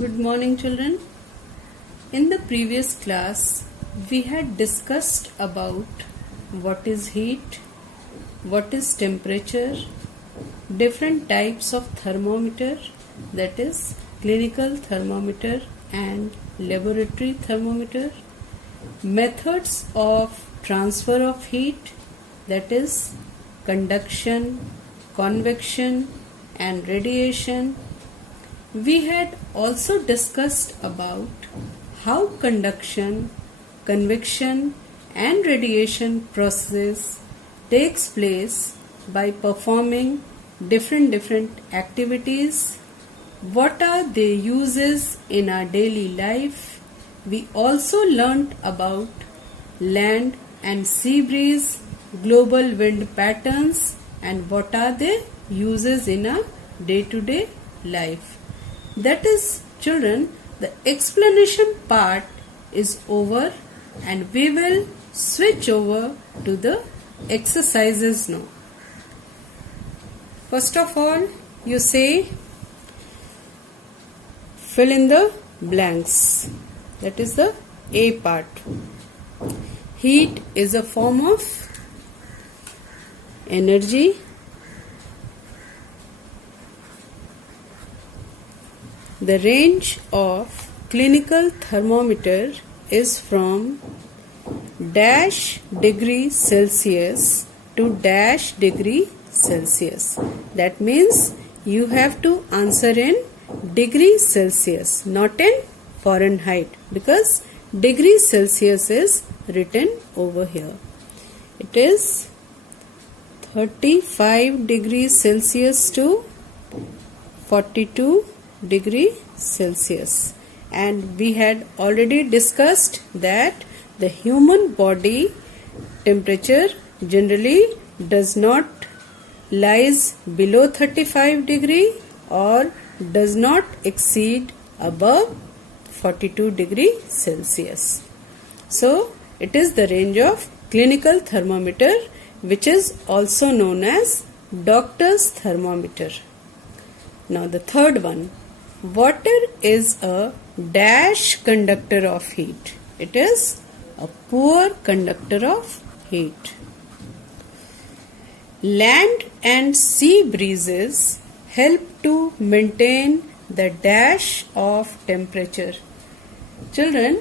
Good morning, children. In the previous class, we had discussed about what is heat, what is temperature, different types of thermometer, that is clinical thermometer and laboratory thermometer, methods of transfer of heat, that is conduction, convection and radiation. We had also discussed about how conduction, convection and radiation process takes place by performing different activities. What are their uses in our daily life? We also learnt about land and sea breeze, global wind patterns and what are their uses in our day-to-day life. That is, children, the explanation part is over and we will switch over to the exercises now. First of all, you say fill in the blanks. That is the A part. Heat is a form of energy. The range of clinical thermometer is from dash degree Celsius to dash degree Celsius. That means you have to answer in degree Celsius, not in Fahrenheit, because degree Celsius is written over here. It is 35 degrees Celsius to 42 degree Celsius, and we had already discussed that the human body temperature generally does not lies below 35 degree or does not exceed above 42 degree Celsius. So it is the range of clinical thermometer, which is also known as doctor's thermometer. Now the third one. Water is a dash conductor of heat. It is a poor conductor of heat. Land and sea breezes help to maintain the dash of temperature. Children,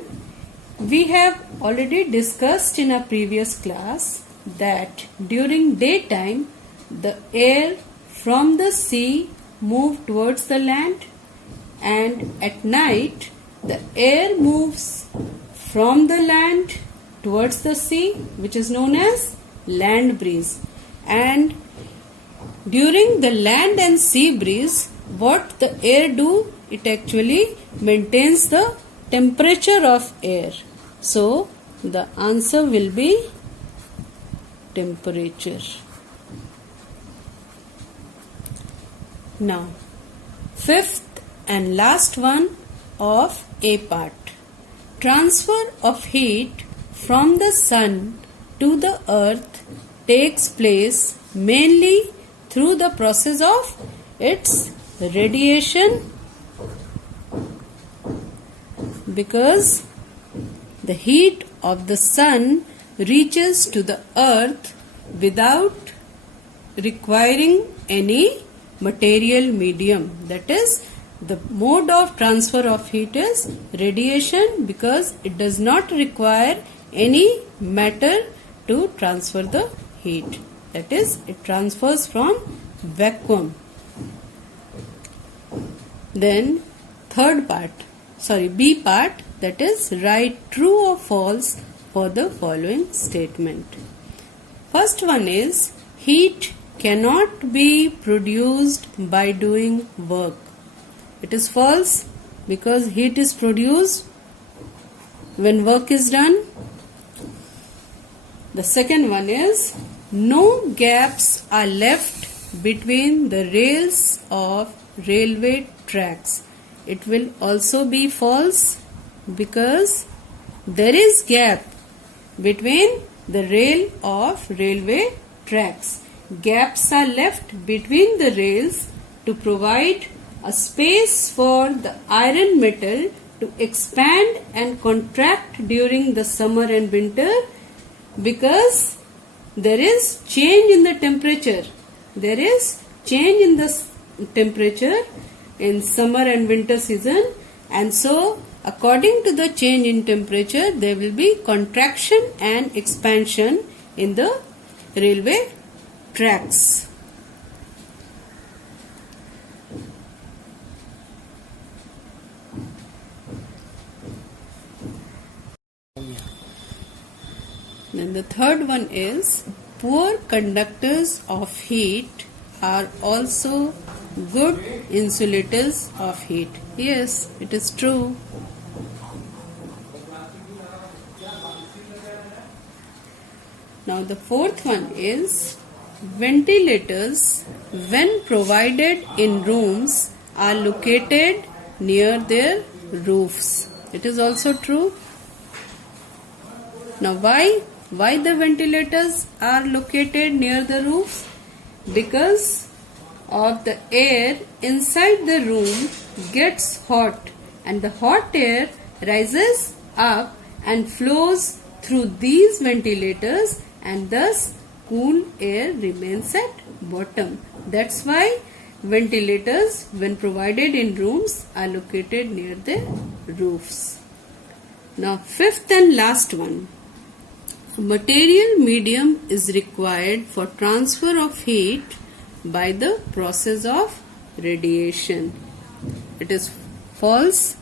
we have already discussed in a previous class that during daytime the air from the sea moves towards the land, and at night the air moves from the land towards the sea, which is known as land breeze. And during the land and sea breeze, what the air do? It actually maintains the temperature of air. So the answer will be temperature. Now, fifth and last one of A part. Transfer of heat from the sun to the earth takes place mainly through the process of its radiation, because the heat of the sun reaches to the earth without requiring any material medium. That is, the mode of transfer of heat is radiation, because it does not require any matter to transfer the heat. That is, it transfers from vacuum. Then B part, that is, write true or false for the following statement. First one is, heat cannot be produced by doing work. It is false, because heat is produced when work is done. The second one is, no gaps are left between the rails of railway tracks. It will also be false, because there is gap between the rail of railway tracks. Gaps are left between the rails to provide a space for the iron metal to expand and contract during the summer and winter, because there is change in the temperature. There is change in the temperature in summer and winter season, and so according to the change in temperature there will be contraction and expansion in the railway tracks. Then the third one is, poor conductors of heat are also good insulators of heat. Yes, it is true. Now the fourth one is, ventilators when provided in rooms are located near their roofs. It is also true. Now why the ventilators are located near the roofs? Because of the air inside the room gets hot, and the hot air rises up and flows through these ventilators, and thus cool air remains at bottom. That's why ventilators when provided in rooms are located near the roofs. Now fifth and last one. A material medium is required for transfer of heat by the process of radiation. It is false,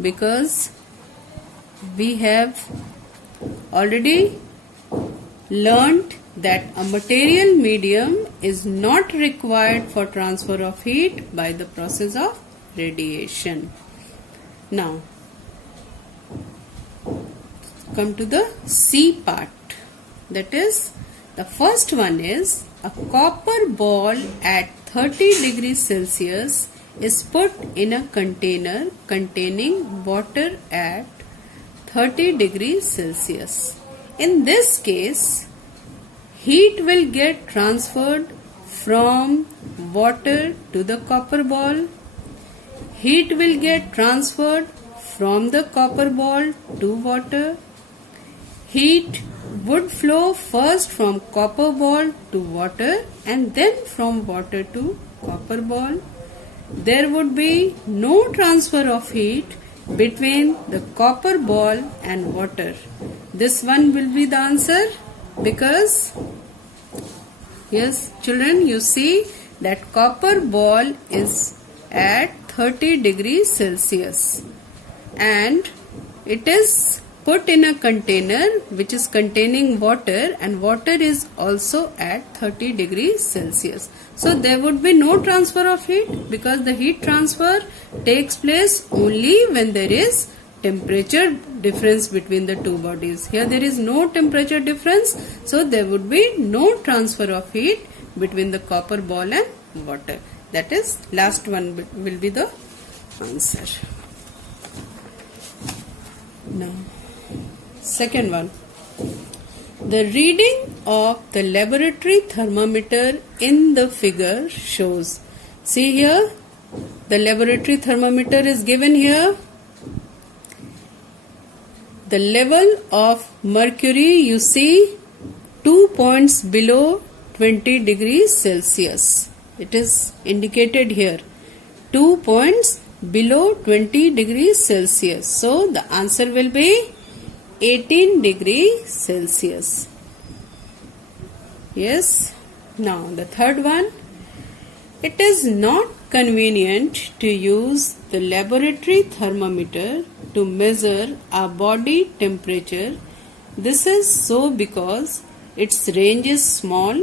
because we have already learnt that a material medium is not required for transfer of heat by the process of radiation. Now come to the C part. That is, the first one is, a copper ball at 30 degrees Celsius is put in a container containing water at 30 degrees Celsius. In this case, heat will get transferred from water to the copper ball. Heat will get transferred from the copper ball to water. Heat would flow first from copper ball to water and then from water to copper ball. There would be no transfer of heat between the copper ball and water. This one will be the answer, because yes children, you see that copper ball is at 30 degrees Celsius and it is put in a container which is containing water, and water is also at 30 degrees Celsius. So there would be no transfer of heat, because the heat transfer takes place only when there is temperature difference between the two bodies. Here there is no temperature difference, so there would be no transfer of heat between the copper ball and water. That is, last one will be the answer. Now second one, the reading of the laboratory thermometer in the figure shows. See here, the laboratory thermometer is given here. The level of mercury, you see, 2 points below 20 degrees Celsius. It is indicated here, 2 points below 20 degrees Celsius. So the answer will be 18 degrees Celsius. Yes. Now the third one, it is not convenient to use the laboratory thermometer to measure our body temperature. This is so because its range is small.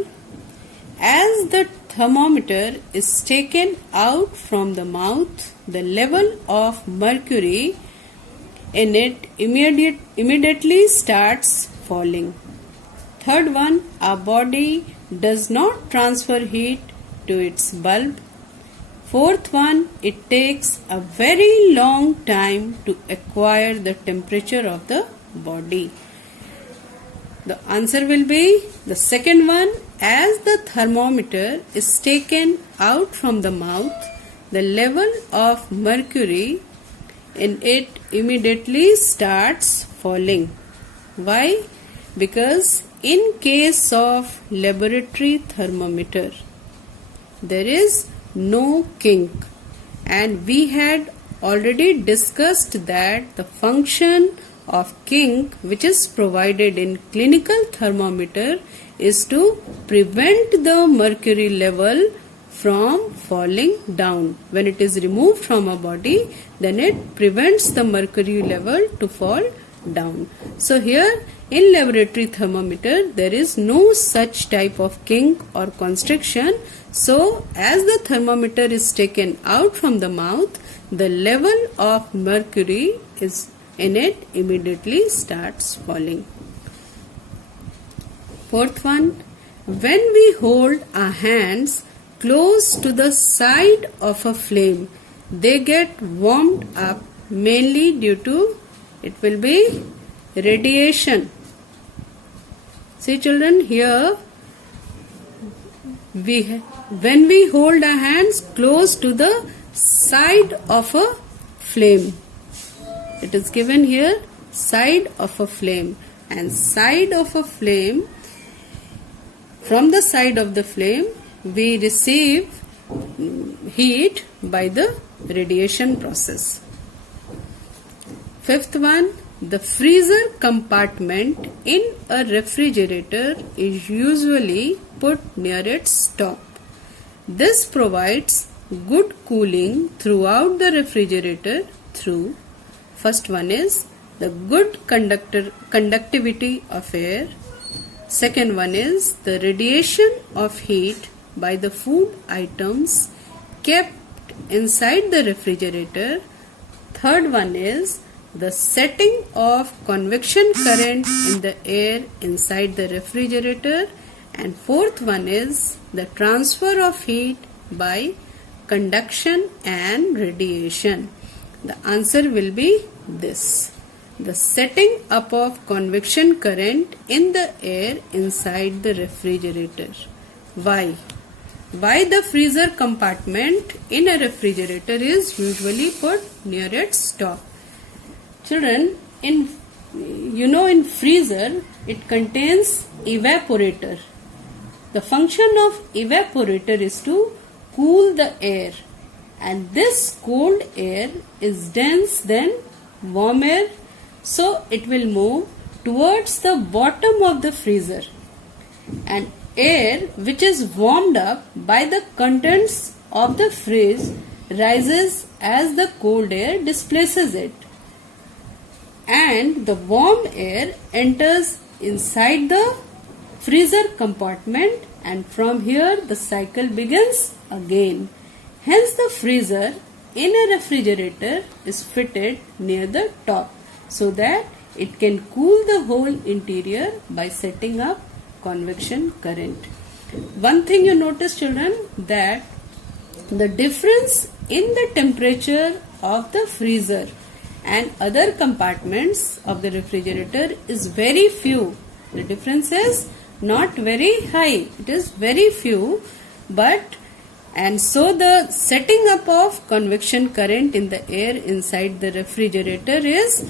As the thermometer is taken out from the mouth, the level of mercury in it immediately starts falling. Third one, our body does not transfer heat to its bulb. Fourth one, it takes a very long time to acquire the temperature of the body. The answer will be the second one. As the thermometer is taken out from the mouth, the level of mercury in it immediately starts falling. Why? Because in case of laboratory thermometer, there is no kink, and we had already discussed that the function of kink which is provided in clinical thermometer is to prevent the mercury level from falling down. When it is removed from a body, then it prevents the mercury level to fall down. So here in laboratory thermometer there is no such type of kink or constriction. So as the thermometer is taken out from the mouth, the level of mercury is in it immediately starts falling. Fourth one, when we hold our hands close to the side of a flame, they get warmed up mainly due to, it will be radiation. See children, here when we hold our hands close to the side of a flame, it is given here side of a flame, and side of a flame, from the side of the flame we receive heat by the radiation process. Fifth one, the freezer compartment in a refrigerator is usually put near its top. This provides good cooling throughout the refrigerator through, first one is the good conductivity of air. Second one is the radiation of heat by the food items kept inside the refrigerator. Third one is the setting of convection current in the air inside the refrigerator. And fourth one is the transfer of heat by conduction and radiation. The answer will be this: the setting up of convection current in the air inside the refrigerator. Why? Why the freezer compartment in a refrigerator is usually put near its top? Children, in freezer it contains evaporator. The function of evaporator is to cool the air, and this cold air is dense than warm air, so it will move towards the bottom of the freezer, and air which is warmed up by the contents of the fridge rises as the cold air displaces it, and the warm air enters inside the freezer compartment, and from here the cycle begins again. Hence the freezer in a refrigerator is fitted near the top so that it can cool the whole interior by setting up convection current. One thing you notice children, that the difference in the temperature of the freezer and other compartments of the refrigerator is very few. The difference is not very high, it is very few, and so the setting up of convection current in the air inside the refrigerator is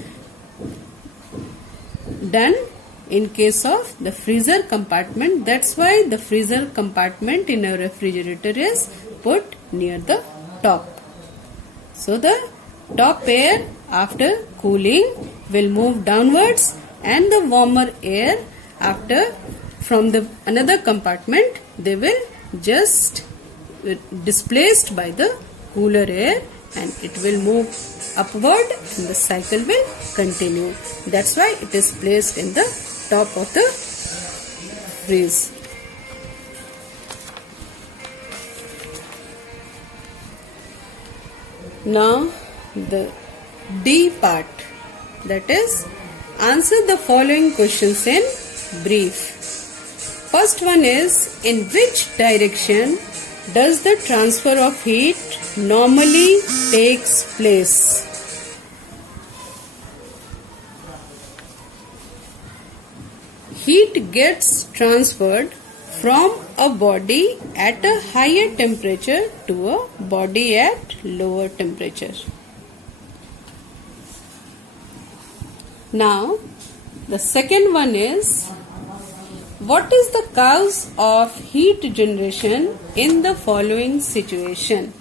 done in case of the freezer compartment. That's why the freezer compartment in a refrigerator is put near the top. So the top air after cooling will move downwards, and the warmer air after from the another compartment, they will just displaced by the cooler air, and it will move upward and the cycle will continue. That's why it is placed in the top of the freeze. Now the D part, that is, answer the following questions in brief. First one is, in which direction does the transfer of heat normally takes place? Heat gets transferred from a body at a higher temperature to a body at lower temperature. Now, the second one is, what is the cause of heat generation in the following situation?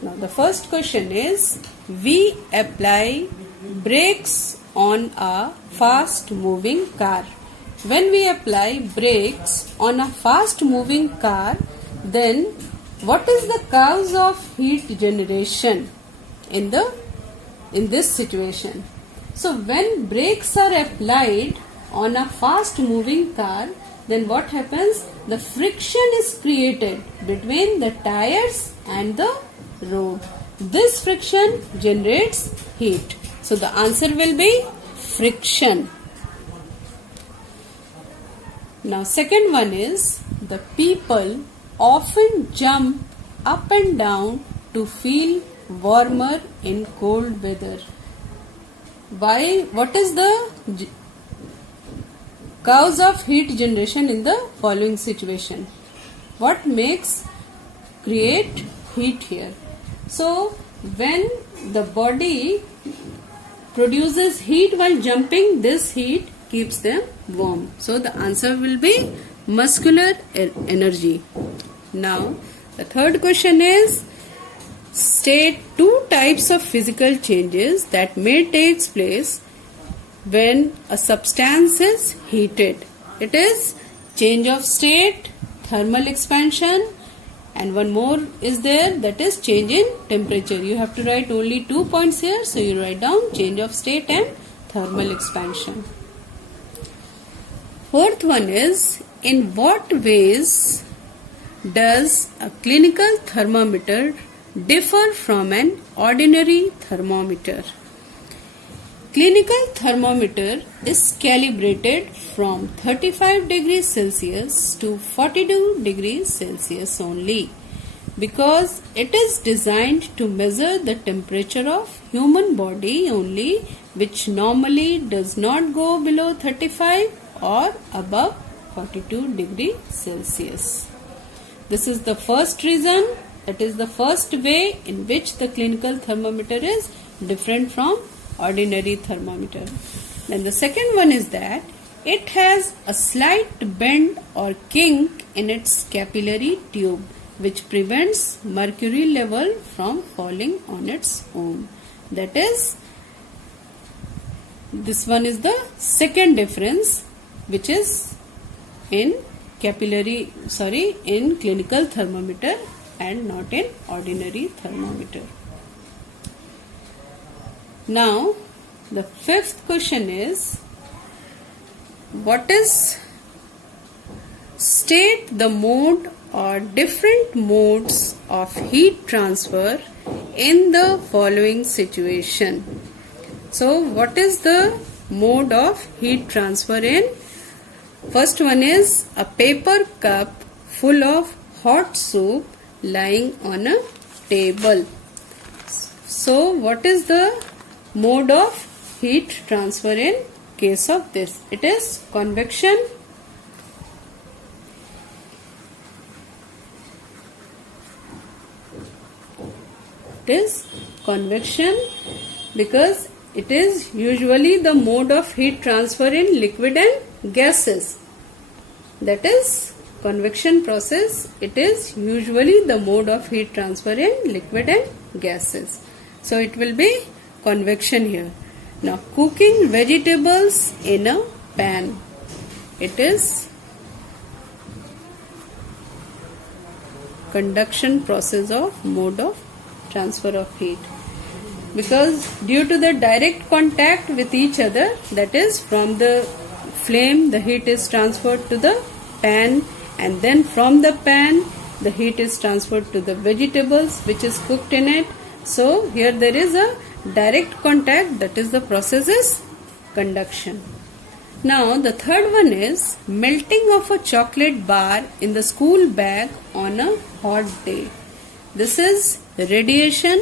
Now, the first question is, we apply brakes on a fast moving car. When we apply brakes on a fast moving car, then what is the cause of heat generation in this situation? So when brakes are applied on a fast moving car, then what happens? The friction is created between the tires and the road. This friction generates heat. So the answer will be friction. Now second one is, the people often jump up and down to feel warmer in cold weather. Why? What is the cause of heat generation in the following situation? What makes create heat here? So when the body produces heat while jumping, this heat keeps them warm. So the answer will be muscular energy. Now the third question is, state two types of physical changes that may take place when a substance is heated. It is change of state, thermal expansion, and one more is there, that is change in temperature. You have to write only 2 points here, so you write down change of state and thermal expansion. Fourth one is, in what ways does a clinical thermometer differ from an ordinary thermometer? Clinical thermometer is calibrated from 35 degrees Celsius to 42 degrees Celsius only, because it is designed to measure the temperature of human body only, which normally does not go below 35 or above 42 degrees Celsius. This is the first reason, that is the first way in which the clinical thermometer is different from ordinary thermometer. Then the second one is that it has a slight bend or kink in its capillary tube, which prevents mercury level from falling on its own. That is, this one is the second difference, which is in clinical thermometer and not in ordinary thermometer. Now the fifth question is, state the mode or different modes of heat transfer in the following situation. So what is the mode of heat transfer in? First one is a paper cup full of hot soup lying on a table. So what is the mode of heat transfer in case of this? It is convection. It is convection because it is usually the mode of heat transfer in liquid and gases. That is convection process. It is usually the mode of heat transfer in liquid and gases. So it will be convection here. Now cooking vegetables in a pan. It is conduction process of mode of transfer of heat, because due to the direct contact with each other, that is from the flame the heat is transferred to the pan, and then from the pan the heat is transferred to the vegetables which is cooked in it. So here there is a direct contact, that is the process is conduction. Now the third one is melting of a chocolate bar in the school bag on a hot day. This is radiation.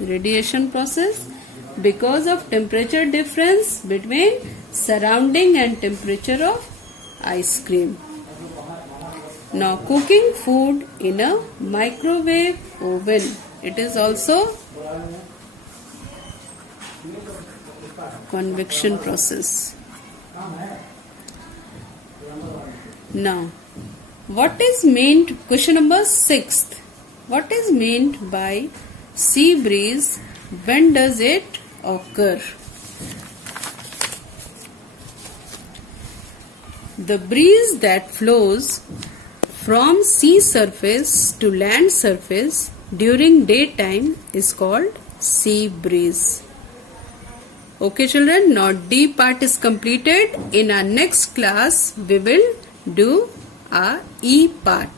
Radiation process. because of temperature difference between surrounding and temperature of ice cream. Now cooking food in a microwave oven. It is also convection process. Now, what is meant, question number 6. What is meant by sea breeze? When does it occur? The breeze that flows from sea surface to land surface during daytime is called sea breeze. Okay children, now D part is completed. In our next class we will do our E part.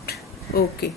Okay.